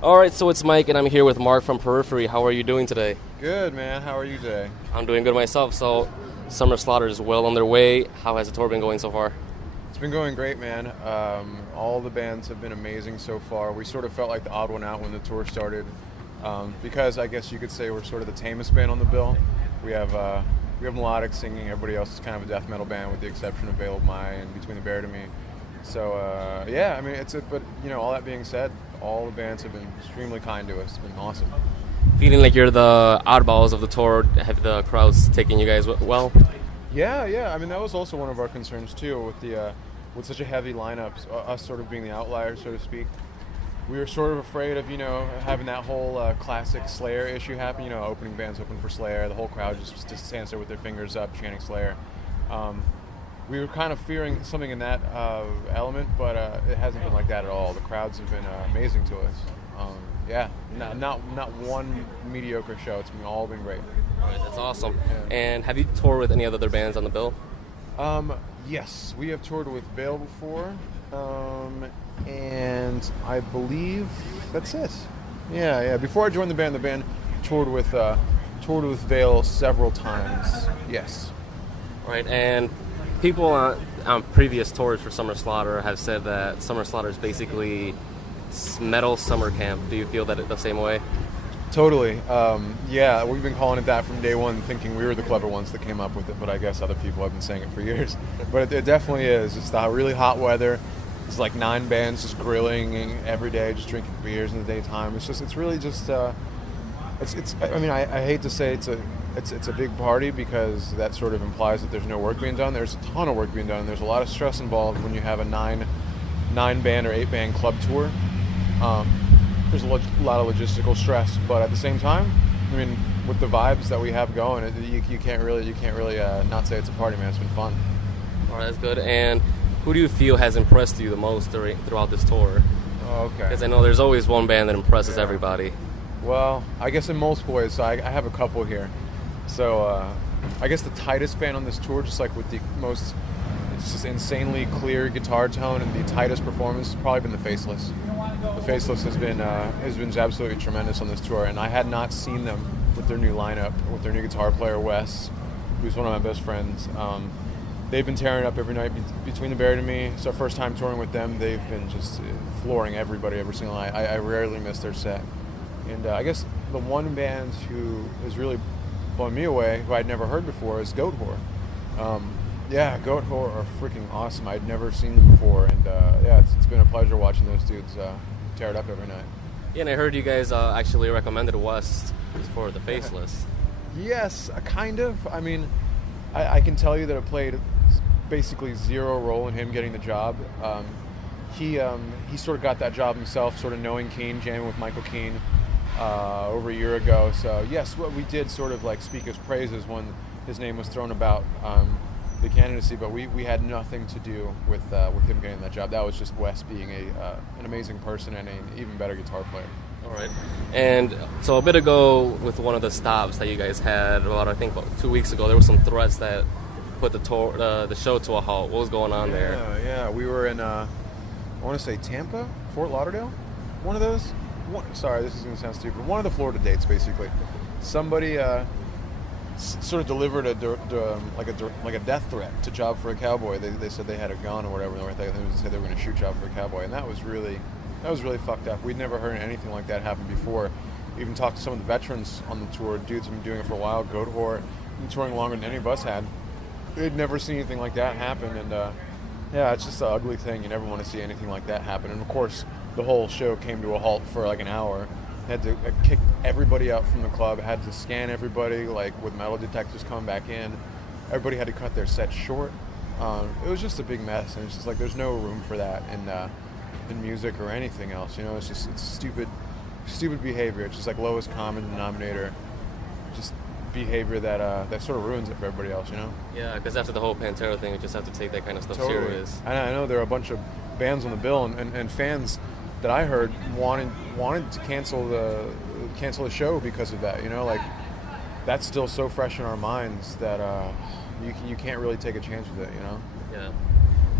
All right, so it's Mike, and I'm here with Mark from Periphery. How are you doing today? Good, man. How are you today? I'm doing good myself. So, Summer Slaughter is well on their way. How has the tour been going so far? It's been going great, man. All the bands have been amazing so far. We sort of felt like the odd one out when the tour started, because I guess you could say we're sort of the tamest band on the bill. We have melodic singing. Everybody else is kind of a death metal band, with the exception of Veil of Mai and Between the Bear to Me. So yeah, I mean, but all that being said, all the bands have been extremely kind to us. It's been awesome. Feeling like you're the oddballs of the tour. Have the crowds taking you guys well? Yeah. I mean, that was also one of our concerns too, with such a heavy lineup, us sort of being the outliers, so to speak. We were sort of afraid of having that whole classic Slayer issue happen. Opening bands open for Slayer, the whole crowd just stands there with their fingers up chanting Slayer. We were kind of fearing something in that element, but it hasn't been like that at all. The crowds have been amazing to us. Yeah, not one mediocre show. It's all been great. All right, that's awesome. Yeah. And have you toured with any other bands on the bill? Yes, we have toured with Veil before, and I believe that's it. Yeah. Before I joined the band toured with Veil several times. Yes. All right, and people on previous tours for Summer Slaughter have said that Summer Slaughter is basically metal summer camp. Do you feel that the same way? Totally. Yeah, we've been calling it that from day one, thinking we were the clever ones that came up with it, but I guess other people have been saying it for years. But it definitely is. It's the really hot weather. It's like 9 bands just grilling every day, just drinking beers in the daytime. It's really just, I mean, I hate to say it's a big party, because that sort of implies that there's no work being done. There's a ton of work being done, and there's a lot of stress involved when you have a 9 band or 8 band club tour. There's a lot of logistical stress, but at the same time, I mean, with the vibes that we have going, you can't really not say it's a party, man. It's been fun. All right, that's good. And who do you feel has impressed you the most throughout this tour? Oh, okay. Because I know there's always one band that impresses everybody. Well, I guess in multiple ways. So I have a couple here. So I guess the tightest band on this tour, just like with the most, it's just insanely clear guitar tone and the tightest performance, has probably been the Faceless. The Faceless has been absolutely tremendous on this tour, and I had not seen them with their new lineup, with their new guitar player Wes, who's one of my best friends. They've been tearing up every night. Between the Bear to Me, it's our first time touring with them. They've been just flooring everybody every single night. I rarely miss their set. And I guess the one band who has really blown me away, who I'd never heard before, is Goat Whore. Yeah, Goat Whore are freaking awesome. I'd never seen them before, and yeah, it's been a pleasure watching those dudes tear it up every night. Yeah, and I heard you guys actually recommended West for the Faceless. Yes, kind of. I mean, I can tell you that it played basically zero role in him getting the job. He sort of got that job himself, sort of knowing Keane, jamming with Michael Keane over a year ago. So yes, what we did sort of like speak his praises when his name was thrown about the candidacy, but we had nothing to do with him getting that job. That was just Wes being an amazing person and an even better guitar player. All right. And so a bit ago, with one of the stops that you guys had, I think about 2 weeks ago, there were some threats that put the show to a halt. What was going on there? Yeah, we were in I want to say Tampa, Fort Lauderdale, one of those. Sorry, this is going to sound stupid. One of the Florida dates, basically. Somebody sort of delivered like a death threat to Job for a Cowboy. They said they had a gun or whatever. They said they were going to shoot Job for a Cowboy, and that was really fucked up. We'd never heard anything like that happen before. Even talked to some of the veterans on the tour. Dudes have been doing it for a while. Goat Whore, been touring longer than any of us had. They'd never seen anything like that happen, and yeah, it's just an ugly thing. You never want to see anything like that happen. And of course, the whole show came to a halt for like an hour. Had to kick everybody out from the club. Had to scan everybody, like with metal detectors coming back in. Everybody had to cut their set short. It was just a big mess, and it's just like there's no room for that in music or anything else. It's stupid behavior. It's just like lowest common denominator. Just behavior that sort of ruins it for everybody else. Yeah, because after the whole Pantera thing, we just have to take that kind of stuff serious. I know there are a bunch of bands on the bill and fans that I heard wanted to cancel the show because of that. Like that's still so fresh in our minds that you can't really take a chance with it. Yeah.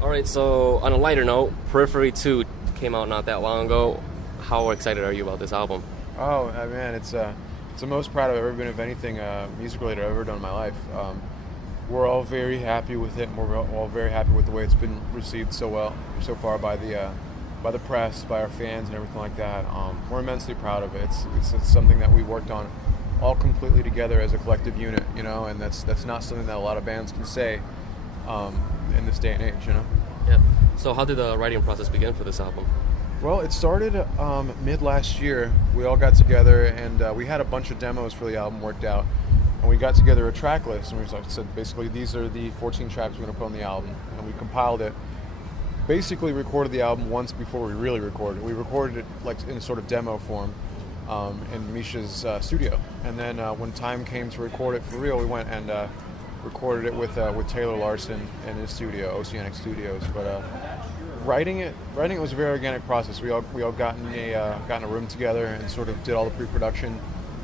All right. So on a lighter note, Periphery 2 came out not that long ago. how excited are you about this album? Oh man, it's the most proud I've ever been of anything music related I've ever done in my life. We're all very happy with it, and we're all very happy with the way it's been received so far by the press, by our fans, and everything like that. We're immensely proud of it. It's something that we worked on all completely together as a collective unit, you know, and that's not something that a lot of bands can say in this day and age, you know. Yeah. So how did the writing process begin for this album? Well, it started mid last year. We all got together and we had a bunch of demos for the album worked out. And we got together a track list and we said basically these are the 14 tracks we're going to put on the album. And we compiled it. Basically recorded the album once before we really recorded it. We recorded it like in a sort of demo form in Misha's studio. And then when time came to record it for real, we went and recorded it with Taylor Larson in his studio, Oceanic Studios. But writing it was a very organic process. We all got in a room together and sort of did all the pre-production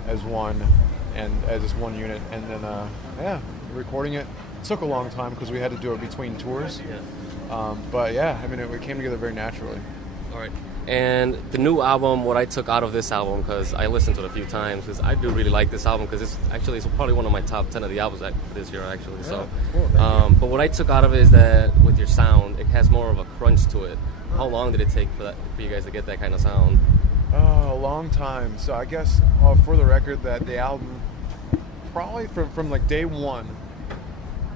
as one and as this one unit, and then recording it took a long time because we had to do it between tours. But yeah, I mean it came together very naturally. All right. And the new album, what I took out of this album, because I listened to it a few times, because I do really like this album, because it's probably one of my top 10 of the albums this year, actually. Yeah, so, cool, but what I took out of it is that with your sound, it has more of a crunch to it. How long did it take for you guys to get that kind of sound? Oh, a long time. So I guess for the record that the album, probably from like day one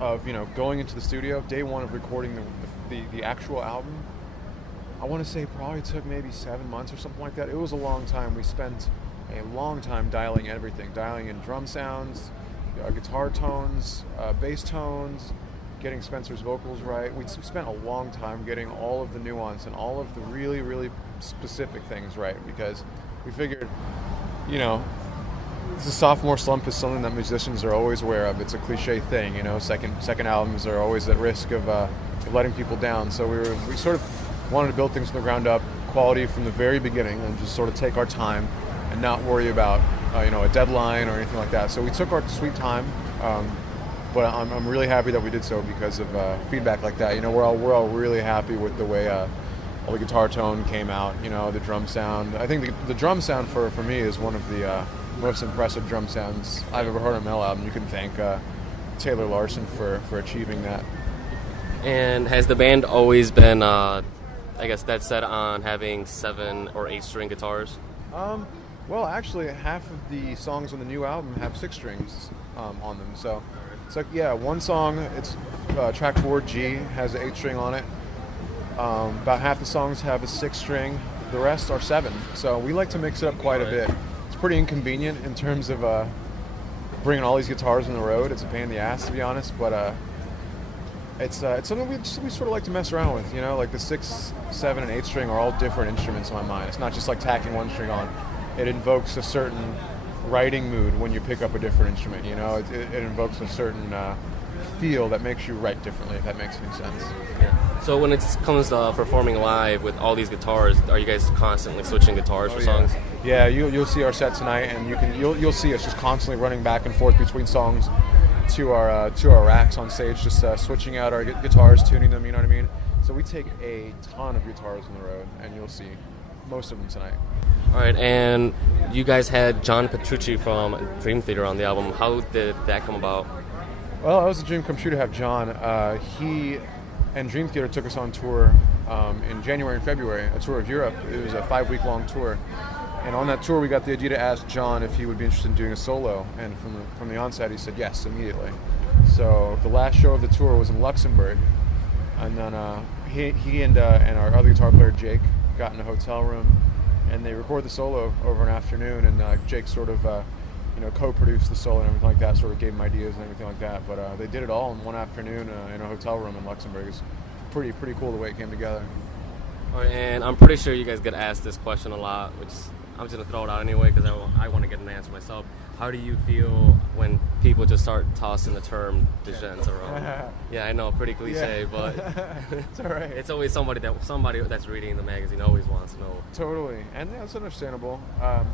of going into the studio, day one of recording the actual album, I want to say probably took maybe 7 months or something like that. It was a long time. We spent a long time dialing everything, dialing in drum sounds, guitar tones, bass tones, getting Spencer's vocals right. We spent a long time getting all of the nuance and all of the really, really specific things right, because we figured, the sophomore slump is something that musicians are always aware of. It's a cliche thing, second albums are always at risk of letting people down. So we sort of wanted to build things from the ground up, quality from the very beginning, and just sort of take our time and not worry about a deadline or anything like that. So we took our sweet time, but I'm really happy that we did so because of feedback like that. We're all really happy with the way all the guitar tone came out. The drum sound. I think the drum sound for me is one of the most impressive drum sounds I've ever heard on a metal album. You can thank Taylor Larson for achieving that. And has the band always been dead set on having 7 or 8 string guitars? Well, actually, half of the songs on the new album have 6 strings on them. So it's like, one song, it's track 4G, has an 8 string on it. About half the songs have a 6 string. The rest are 7. So we like to mix it up quite a bit. It's pretty inconvenient in terms of bringing all these guitars on the road. It's a pain in the ass, to be honest, but it's something we sort of like to mess around with, like the 6, 7, and 8 string are all different instruments in my mind. It's not just like tacking one string on. It invokes a certain writing mood when you pick up a different instrument, It invokes a certain feel that makes you write differently, if that makes any sense. Yeah. So when it comes to performing live with all these guitars, are you guys constantly switching guitars for songs? Yeah, you'll see our set tonight, and you'll see us just constantly running back and forth between songs to our racks on stage, just switching out our guitars, tuning them, you know what I mean? So we take a ton of guitars on the road, and you'll see most of them tonight. All right, and you guys had John Petrucci from Dream Theater on the album. How did that come about? Well, it was a dream come true to have John. He and Dream Theater took us on tour in January and February, a tour of Europe. It was a 5-week-long tour. And on that tour, we got the idea to ask John if he would be interested in doing a solo. And from the onset, he said yes immediately. So the last show of the tour was in Luxembourg. And then he and our other guitar player, Jake, got in a hotel room. And they recorded the solo over an afternoon. And Jake sort of co-produced the solo and everything like that, sort of gave him ideas and everything like that. But they did it all in one afternoon in a hotel room in Luxembourg. It's pretty cool the way it came together. All right, and I'm pretty sure you guys get asked this question a lot, which I'm just going to throw it out anyway because I want to get an answer myself. How do you feel when people just start tossing the term "djents" around? Yeah, I know, pretty cliche, but it's all right. It's always somebody that's reading the magazine always wants to know. Totally, and that's understandable. I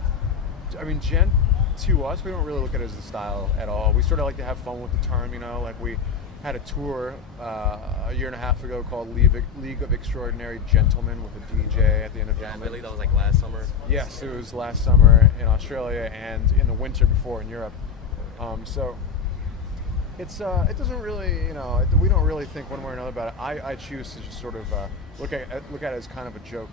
mean, djent to us, we don't really look at it as a style at all. We sort of like to have fun with the term, like we had a tour a year and a half ago called League of Extraordinary Gentlemen with a DJ at the end of Yeah, I Gentlemen. believe that was like last summer. Yes, it was last summer in Australia and in the winter before in Europe. So it doesn't really, we don't really think one way or another about it. I choose to just sort of look at it as kind of a joke.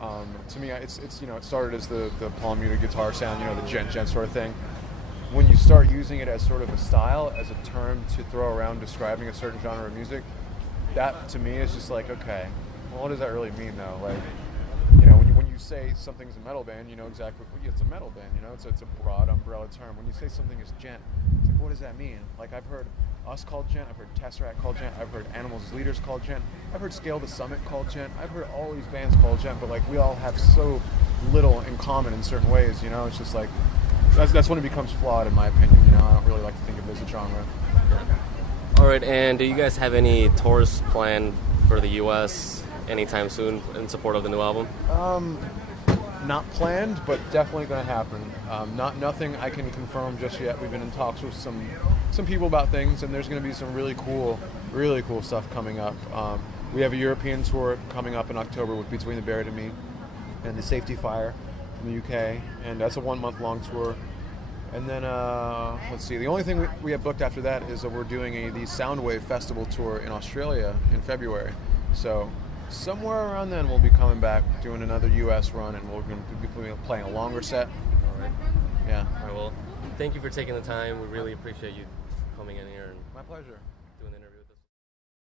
To me, it's it started as the palm muted guitar sound, the gent sort of thing. When you start using it as sort of a style, as a term to throw around describing a certain genre of music, that to me is just like, okay, well, what does that really mean though? Like, when you say something's a metal band, you know exactly it's a metal band. It's a broad umbrella term. When you say something is gent, it's like, what does that mean? Like, I've heard us called gent, I've heard Tesseract called gent, I've heard Animals as Leaders called gent, I've heard Scale to Summit called gent, I've heard all these bands called gent, but like we all have so little in common in certain ways. It's just like that's when it becomes flawed, in my opinion. I don't really like to think of it as a genre. All right, and do you guys have any tours planned for the U.S. anytime soon in support of the new album? Not planned, but definitely going to happen. Nothing I can confirm just yet. We've been in talks with some people about things, and there's going to be some really cool stuff coming up. We have a European tour coming up in October with Between the Buried and Me and the Safety Fire from the UK, and that's a 1-month-long tour. And then, let's see, the only thing we have booked after that is that we're doing the Soundwave Festival tour in Australia in February. So somewhere around then we'll be coming back, doing another U.S. run, and we're going to be playing a longer set. All right. Yeah. All right, well, thank you for taking the time. We really appreciate you coming in here. My pleasure.